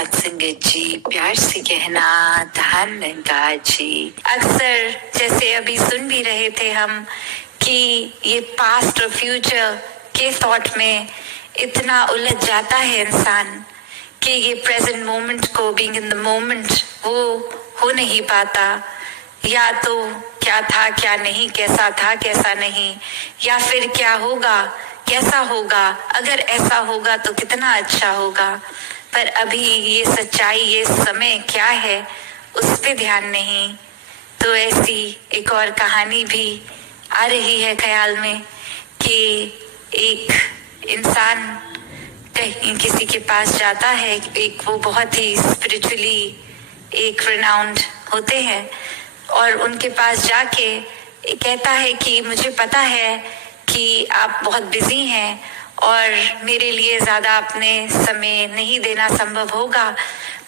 साथ संगत जी, प्यार से कहना धन्यवाद जी। अक्सर जैसे अभी सुन भी रहे थे हम कि ये पास्ट और फ्यूचर के थॉट में इतना उलझ जाता है इंसान कि ये प्रेजेंट मोमेंट को, बीइंग इन द मोमेंट, वो हो नहीं पाता। या तो क्या था क्या नहीं, कैसा था कैसा नहीं, या फिर क्या होगा कैसा होगा, अगर ऐसा होगा तो कितना अच्छा होगा। पर अभी ये सच्चाई, ये समय क्या है, उस पे ध्यान नहीं। तो ऐसी एक और कहानी भी आ रही है ख्याल में कि एक इंसान कहीं किसी के पास जाता है, एक वो बहुत ही स्पिरिचुअली एक रिनाउंड होते हैं, और उनके पास जाके कहता है कि मुझे पता है कि आप बहुत बिजी हैं और मेरे लिए ज़्यादा अपने समय नहीं देना संभव होगा,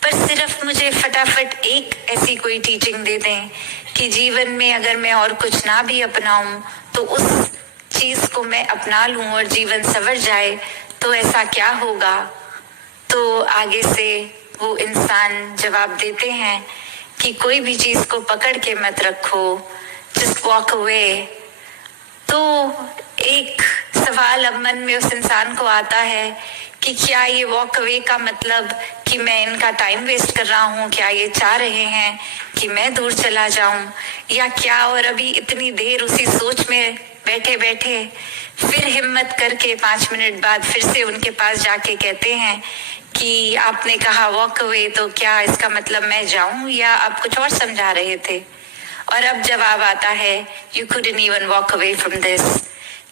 पर सिर्फ मुझे फटाफट एक ऐसी कोई टीचिंग दे दें कि जीवन में अगर मैं और कुछ ना भी अपनाऊं तो उस चीज़ को मैं अपना लूं और जीवन संवर जाए, तो ऐसा क्या होगा। तो आगे से वो इंसान जवाब देते हैं कि कोई भी चीज़ को पकड़ के मत रखो, जस्ट वॉक अवे। तो एक सवाल अब मन में उस इंसान को आता है कि क्या ये वॉक अवे का मतलब कि मैं इनका टाइम वेस्ट कर रहा हूँ, क्या ये चाह रहे हैं कि मैं दूर चला जाऊं, या क्या। और अभी इतनी देर उसी सोच में बैठे बैठे फिर हिम्मत करके 5 मिनट बाद फिर से उनके पास जाके कहते हैं कि आपने कहा वॉक अवे, तो क्या इसका मतलब मैं जाऊं या आप कुछ और समझा रहे थे। और अब जवाब आता है, you couldn't even walk away from this,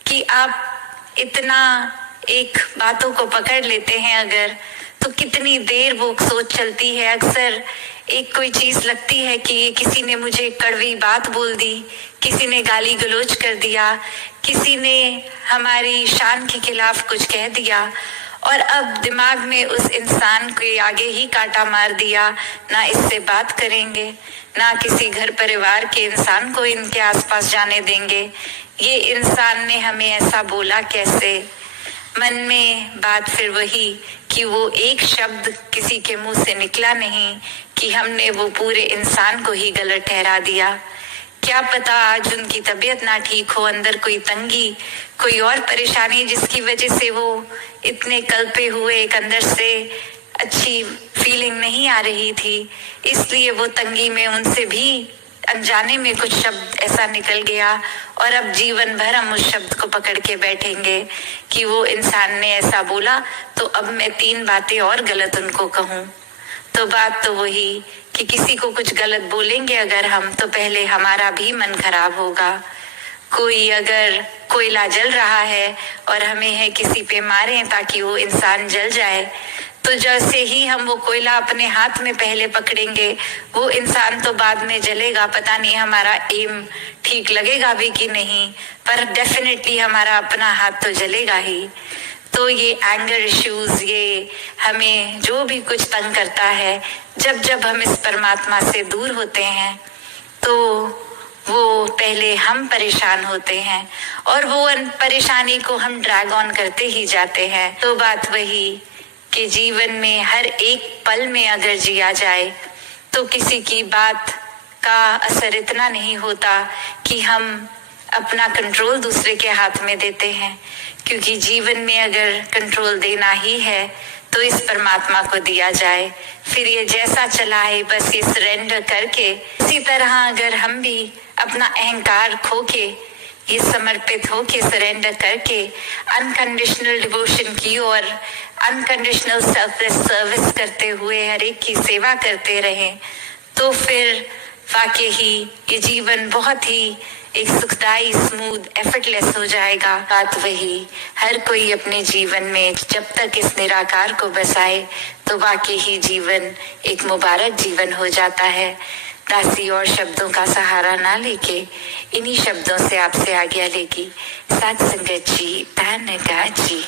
कि आप इतना एक बातों को पकड़ लेते हैं अगर, तो कितनी देर वो सोच चलती है। अक्सर एक कोई चीज लगती है कि ये किसी ने मुझे कड़वी बात बोल दी, किसी ने गाली गलौज कर दिया, किसी ने हमारी शान के खिलाफ कुछ कह दिया, और अब दिमाग में उस इंसान के आगे ही कांटा मार दिया। ना इससे बात करेंगे, ना किसी घर परिवार के इंसान को इनके आसपास जाने देंगे। ये इंसान ने हमें ऐसा बोला कैसे। मन में बात फिर वही कि वो एक शब्द किसी के मुंह से निकला नहीं कि हमने वो पूरे इंसान को ही गलत ठहरा दिया। क्या पता आज उनकी तबीयत ना ठीक हो, अंदर कोई तंगी, कोई और परेशानी जिसकी वजह से वो इतने कल्पे हुए, एक अंदर से अच्छी फीलिंग नहीं आ रही थी, इसलिए वो तंगी में उनसे भी अनजाने में कुछ शब्द ऐसा निकल गया। और अब जीवन भर हम उस शब्द को पकड़ के बैठेंगे कि वो इंसान ने ऐसा बोला, तो अब मैं 3 बातें और गलत उनको कहूँ। तो बात तो वही कि किसी को कुछ गलत बोलेंगे अगर हम, तो पहले हमारा भी मन खराब होगा। कोई अगर कोयला जल रहा है और हमें है किसी पे मारें ताकि वो इंसान जल जाए, तो जैसे ही हम वो कोयला अपने हाथ में पहले पकड़ेंगे, वो इंसान तो बाद में जलेगा। पता नहीं हमारा एम ठीक लगेगा भी कि नहीं, पर डेफिनेटली हमारा अपना हाथ तो जलेगा ही। तो ये एंगर इश्यूज, ये हमें जो भी कुछ तंग करता है, जब जब हम इस परमात्मा से दूर होते हैं तो वो पहले हम परेशान होते हैं और वो परेशानी को हम ड्रैग ऑन करते ही जाते हैं। तो बात वही कि जीवन में हर एक पल में अगर जिया जाए तो किसी की बात का असर इतना नहीं होता कि हम अपना कंट्रोल दूसरे के हाथ में देते हैं, क्योंकि जीवन में अगर कंट्रोल देना ही है तो इस परमात्मा को दिया जाए। फिर ये जैसा चलाए बस ये सरेंडर करके, इसी तरह अगर हम भी अपना अहंकार खो के, ये समर्पित हो के, सरेंडर करके अनकंडीशनल डिवोशन की और अनकंडीशनल सेल्फलेस सर्विस करते हुए हर एक की सेवा करते रहें, तो फिर वाकई ही ये जीवन बहुत ही एक सुखदाई, स्मूथ, एफर्टलेस हो जाएगा। बात वही, हर कोई अपने जीवन में जब तक इस निराकार को बसाए तो वाकई ही जीवन एक मुबारक जीवन हो जाता है। दासी और शब्दों का सहारा ना लेके इन्हीं शब्दों से आपसे आज्ञा लेगी। साथ संगत जी, धन्यवाद जी।